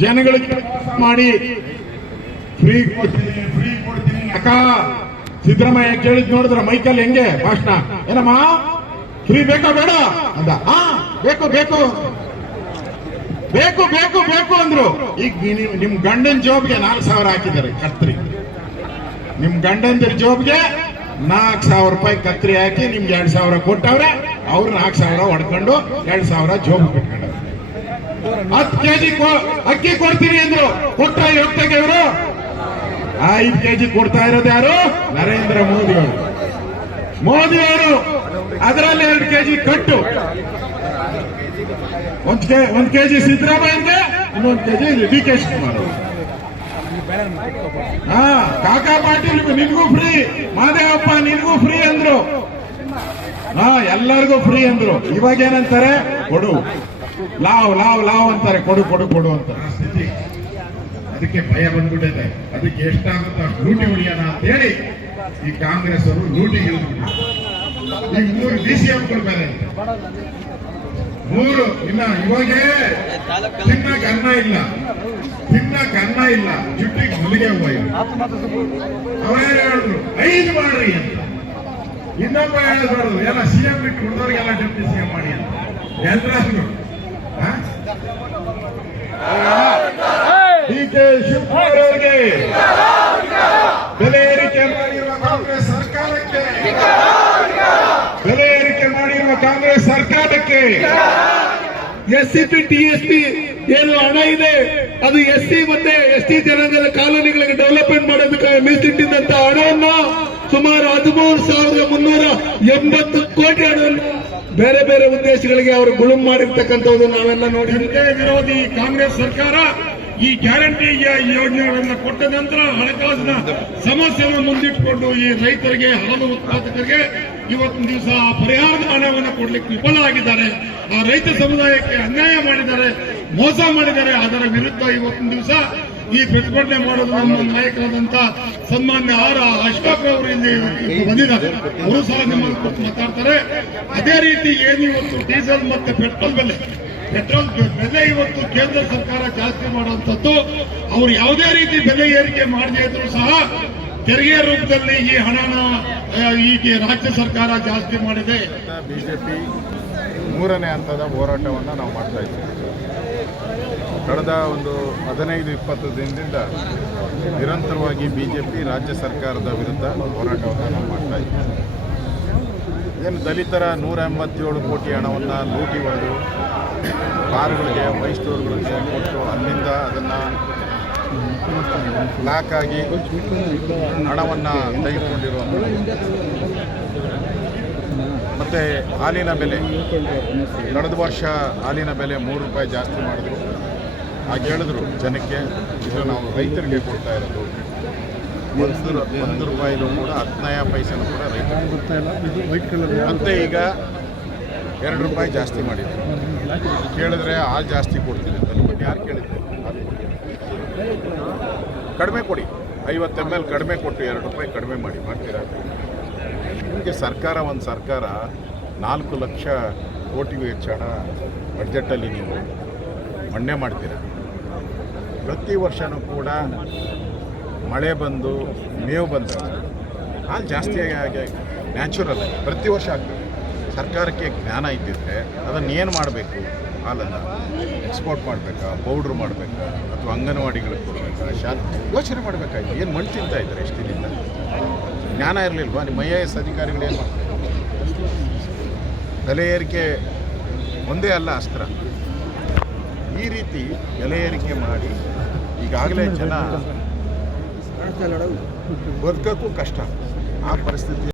ಜನಗಳಿಗೆ ಮಾಡಿ. ಫ್ರೀ ಕೊಡ್ತೀನಿ ಫ್ರೀ ಕೊಡ್ತೀನಿ ಅಕ್ಕ. ಸಿದ್ದರಾಮಯ್ಯ ಕೇಳಿದ್ ನೋಡಿದ್ರ ಮೈಕಲ್ ಹೆಂಗೆ? ಭಾಷಣ. ಏನಮ್ಮ? ಫ್ರೀ ಬೇಕಾ ಬೇಡ? ಅಂದ. ಹಾ ಬೇಕು ಬೇಕು. ಬೇಕು ಬೇಕು ಬೇಕು ಅಂದ್ರು. ಈಗ ನಿಮ್ ಗಂಡನ ಜೋಬ್ಗೆ ನಾಲ್ಕು ಸಾವಿರ ಹಾಕಿದ್ದಾರೆ, ಕತ್ರಿ. ನಿಮ್ ಗಂಡಂದಿರ ಜೋಬ್ಗೆ ನಾಲ್ಕು ಸಾವಿರ ರೂಪಾಯಿ ಕತ್ರಿ ಹಾಕಿ ನಿಮ್ಗೆ ಎರಡ್ ಸಾವಿರ ಕೊಟ್ಟವ್ರೆ, ಅವ್ರು ನಾಲ್ಕು ಸಾವಿರ ಹೊಡ್ಕೊಂಡು ಎರಡ್ ಸಾವಿರ ಜೋಬ್ ಬಿಟ್ಕೊಂಡವ್ರೆ ಹತ್ತು ಕೆಜಿ ಅಕ್ಕಿ ಕೊಡ್ತೀನಿ ಅಂದ್ರು. ಕೊಟ್ಟ ಯೋಗ್ಯಗೆ ಇವರು. ಐದು ಕೆಜಿ ಕೊಡ್ತಾ ಇರೋದು ಯಾರು? ನರೇಂದ್ರ ಮೋದಿ ಅವರು ಮೋದಿ ಅವರು ಅದರಲ್ಲಿ ಎರಡು ಕೆಜಿ ಕಟ್ಟು. ಒಂದ್ ಕೆ ಒಂದ್ ಕೆಜಿ ಸಿದ್ದರಾಮಯ್ಯಗೆ ಇನ್ನೊಂದು ಕೆಜಿ ಡಿ ಕೆ ಶಿವಕುಮಾರ್ ಹಾ, ಕಾಕಾ ಪಾಟೀಲ್ ನಿನ್ಗೂ ಫ್ರೀ ಮಾದೇವಪ್ಪ ನಿನ್ಗೂ ಫ್ರೀ ಅಂದ್ರು. ಹಾ, ಎಲ್ಲರಿಗೂ ಫ್ರೀ ಅಂದ್ರು. ಇವಾಗ ಏನಂತಾರೆ? ಕೊಡು. ಲಾವ್ ಲಾವ್ ಲಾವ್ ಅಂತಾರೆ. ಕೊಡು ಕೊಡು ಕೊಡು ಅಂತ. ಸ್ಥಿತಿ. ಅದಕ್ಕೆ ಭಯ ಬಂದ್ಬಿಟ್ಟಿದೆ. ಅದಕ್ಕೆ ಎಷ್ಟಾಗುತ್ತ ಲೂಟಿ ಹೊಡಿಯೋಣ ಅಂತ ಹೇಳಿ ಈ ಕಾಂಗ್ರೆಸ್ ಅವರು ಲೂಟಿಗೆ. ಈಗ ಮೂರು ಡಿ ಸಿ ಎಂ ಕೊಡ್ತಾರೆ ಮೂರು, ಇನ್ನ ಇವಾಗೇ ತಿನ್ನಕ್ ಅನ್ನ ಇಲ್ಲ. ತಿನ್ನಕ್ ಅನ್ನ ಇಲ್ಲ. ಜುಟ್ಟಿಗೆ ಮಲ್ಲಿಗೆ ಹೂವ ಅವರೇ ಹೇಳಿದ್ರು, ಐದು ಮಾಡ್ರಿ ಅಂತ. ಇನ್ನೊಬ್ಬ ಹೇಳಿದ್ರು ಎಲ್ಲ ಸಿಎಂ ಬಿಟ್ಟು ಉಳಿದವ್ರಿಗೆಲ್ಲ ಡೆಪ್ಟಿ ಸಿಎಂ ಮಾಡಿ ಅಂತ. ಡಿ ಕೆ ಶಿವಕುಮಾರ್ ಅವರಿಗೆ ಬೆಲೆ ಏರಿಕೆ ಮಾಡಿರುವ ಕಾಂಗ್ರೆಸ್ ಸರ್ಕಾರಕ್ಕೆ. ಬೆಲೆ ಏರಿಕೆ ಮಾಡಿರುವ ಕಾಂಗ್ರೆಸ್ ಸರ್ಕಾರಕ್ಕೆ. S C T S P ಏನು ಹಣ ಇದೆ? ಅದು ಎಸ್ ಸಿ ಮತ್ತೆ ಎಸ್ ಟಿ ಜನಾಂಗದ ಕಾಲೋನಿಗಳಿಗೆ ಡೆವಲಪ್ಮೆಂಟ್ ಮಾಡೋದಕ್ಕೆ ಮೀಸಲಿಟ್ಟಿದ್ದಂತ ಹಣವನ್ನು ಸುಮಾರು ಹದಿಮೂರು ಸಾವಿರದ ಮುನ್ನೂರ ಎಂಬತ್ತು ಕೋಟಿ ಹಣವನ್ನು ಬೇರೆ ಬೇರೆ ಉದ್ದೇಶಗಳಿಗೆ ಅವರು ಗುಳುಂ ಮಾಡಿರ್ತಕ್ಕಂಥದ್ದು ನಾವೆಲ್ಲ ನೋಡಿ ವಿರೋಧಿ ಕಾಂಗ್ರೆಸ್ ಸರ್ಕಾರ ಈ ಗ್ಯಾರಂಟಿ ಯೋಜನೆಗಳನ್ನು ಕೊಟ್ಟ ನಂತರ ಹಣಕಾಸಿನ ಸಮಸ್ಯೆಯನ್ನು ಮುಂದಿಟ್ಟುಕೊಂಡು ಈ ರೈತರಿಗೆ ಹಾಲು ಉತ್ಪಾದಕರಿಗೆ ಇವತ್ತಿನ ದಿವಸ ಪರಿಹಾರದ ಹಣವನ್ನು ಕೊಡ್ಲಿಕ್ಕೆ ವಿಫಲ ಆಗಿದ್ದಾರೆ. ಆ ರೈತ ಸಮುದಾಯಕ್ಕೆ ಅನ್ಯಾಯ ಮಾಡಿದ್ದಾರೆ, ಮೋಸ ಮಾಡಿದ್ದಾರೆ. ಅದರ ವಿರುದ್ಧ ಇವತ್ತಿನ ದಿವಸ ಈ ಪ್ರತಿಭಟನೆ ಮಾಡಲು ನಮ್ಮ ನಾಯಕರಾದಂತ ಸನ್ಮಾನ್ಯ ಆರ ಅಶೋಕ್ ಅವರು ಇಲ್ಲಿ ಬಂದಿದ್ದಾರೆ. ಅವರು ಸಹ ನಿಮ್ಮ ಮಾತಾಡ್ತಾರೆ. ಅದೇ ರೀತಿ ಏನು ಇವತ್ತು ಡೀಸೆಲ್ ಮತ್ತೆ ಪೆಟ್ರೋಲ್ ಬೆಲೆ. ಪೆಟ್ರೋಲ್ ಬೆಲೆ ಇವತ್ತು ಕೇಂದ್ರ ಸರ್ಕಾರ ಜಾಸ್ತಿ ಮಾಡುವಂತದ್ದು ಅವರು ಯಾವುದೇ ರೀತಿ ಬೆಲೆ ಏರಿಕೆ ಮಾಡದೇ ಇದ್ರು ಸಹ ತೆರಿಗೆ ರೂಪದಲ್ಲಿ ಈ ಹಣನ ಈಗ ರಾಜ್ಯ ಸರ್ಕಾರ ಜಾಸ್ತಿ ಮಾಡಿದೆ. ಬಿಜೆಪಿ ಮೂರನೇ ಹಂತದ ಹೋರಾಟವನ್ನು ನಾವು ಮಾಡ್ತಾ ಇದ್ದೀವಿ. ಕಳೆದ ಒಂದು ಹದಿನೈದು, ಇಪ್ಪತ್ತು ದಿನದಿಂದ ನಿರಂತರವಾಗಿ ಬಿ ಜೆ ಪಿ ರಾಜ್ಯ ಸರ್ಕಾರದ ವಿರುದ್ಧ ಹೋರಾಟವನ್ನು ಮಾಡ್ತಾ ಇದ್ದೀವಿ ಏನು ದಲಿತರ ನೂರ ಎಂಬತ್ತೇಳು ಕೋಟಿ ಹಣವನ್ನು ಲೂಟಿ ಹೊಡೆದು ಕಾರುಗಳಿಗೆ ಬೈ ಸ್ಟೋರ್ಗಳಿಗೆ ಕೊಟ್ಟು ಅಲ್ಲಿಂದ ಅದನ್ನು ಬ್ಲಾಕ್ ಆಗಿ ಹಣವನ್ನು ತೆಗೆದುಕೊಂಡಿರುವಂಥ ಮತ್ತು ಹಾಲಿನ ಬೆಲೆ. ಕಳೆದ ವರ್ಷ ಹಾಲಿನ ಬೆಲೆ ಮೂರು ರೂಪಾಯಿ ಜಾಸ್ತಿ ಮಾಡಿದ್ರು. ಆಗ ಹೇಳಿದ್ರು ಜನಕ್ಕೆ ಇದು ನಾವು ರೈತರಿಗೆ ಕೊಡ್ತಾ ಇರೋದು. ಒಂದು ಒಂದು ರೂಪಾಯಿನೂ ಕೂಡ ಹದಿನೈದು ಪೈಸೆನೂ ಕೂಡ ರೈತರಿಗೆ ಮತ್ತೆ ಈಗ ಎರಡು ರೂಪಾಯಿ ಜಾಸ್ತಿ ಮಾಡಿದ್ರು ಕೇಳಿದ್ರೆ ಆ ಜಾಸ್ತಿ ಕೊಡ್ತೀನಿ ಅಂತ ನಿಮ್ಮ ಯಾರು ಕೇಳಿದ್ರು ಕಡಿಮೆ ಕೊಡಿ. ಐವತ್ತು ಎಂ ಎಲ್ ಕಡಿಮೆ ಕೊಟ್ಟು ಎರಡು ರೂಪಾಯಿ ಕಡಿಮೆ ಮಾಡಿ ಮಾಡ್ತೀರಾ? ನಿಮಗೆ ಸರ್ಕಾರ ಒಂದು ಸರ್ಕಾರ ನಾಲ್ಕು ಲಕ್ಷ ಕೋಟಿಗೂ ಹೆಚ್ಚು ಹಣ ಬಡ್ಜೆಟಲ್ಲಿ ನೀವು ಮಣ್ಣೆ ಮಾಡ್ತೀರ? ಪ್ರತಿ ವರ್ಷವೂ ಕೂಡ ಮಳೆ ಬಂದು ಮೇವು ಬಂದು ಹಾಲು ಜಾಸ್ತಿ ಆಗಿ ನ್ಯಾಚುರಲ್ ಪ್ರತಿ ವರ್ಷ ಆಗ್ತದೆ. ಸರ್ಕಾರಕ್ಕೆ ಜ್ಞಾನ ಇದ್ದಿದ್ರೆ ಅದನ್ನು ಏನು ಮಾಡಬೇಕು? ಹಾಲನ್ನು ಎಕ್ಸ್ಪೋರ್ಟ್ ಮಾಡಬೇಕಾ ಪೌಡ್ರ್ ಮಾಡಬೇಕಾ, ಅಥವಾ ಅಂಗನವಾಡಿಗಳಿಗೆ ಕೊಡಬೇಕಾ, ಶಾಲೆ ಯೋಚನೆ ಮಾಡಬೇಕಾಯ್ತು. ಏನು ಮಣ್ಣು ತಿಂತಾ ಇದ್ದಾರೆ ದಿನದಿಂದ? ಜ್ಞಾನ ಇರಲಿಲ್ವಾ? ನಿಮ್ಮ ಐ ಎ ಎಸ್ ಅಧಿಕಾರಿಗಳು ಏನು ಮಾಡ್ತಾರೆ? ಒಂದೇ ಅಲ್ಲ ಅಸ್ತ್ರ. ಈ ರೀತಿ ಎಲೆ ಏರಿಕೆ ಮಾಡಿ ಈಗಾಗಲೇ ಜನ ಬದುಕೋಕ್ಕೂ ಕಷ್ಟ. ಆ ಪರಿಸ್ಥಿತಿ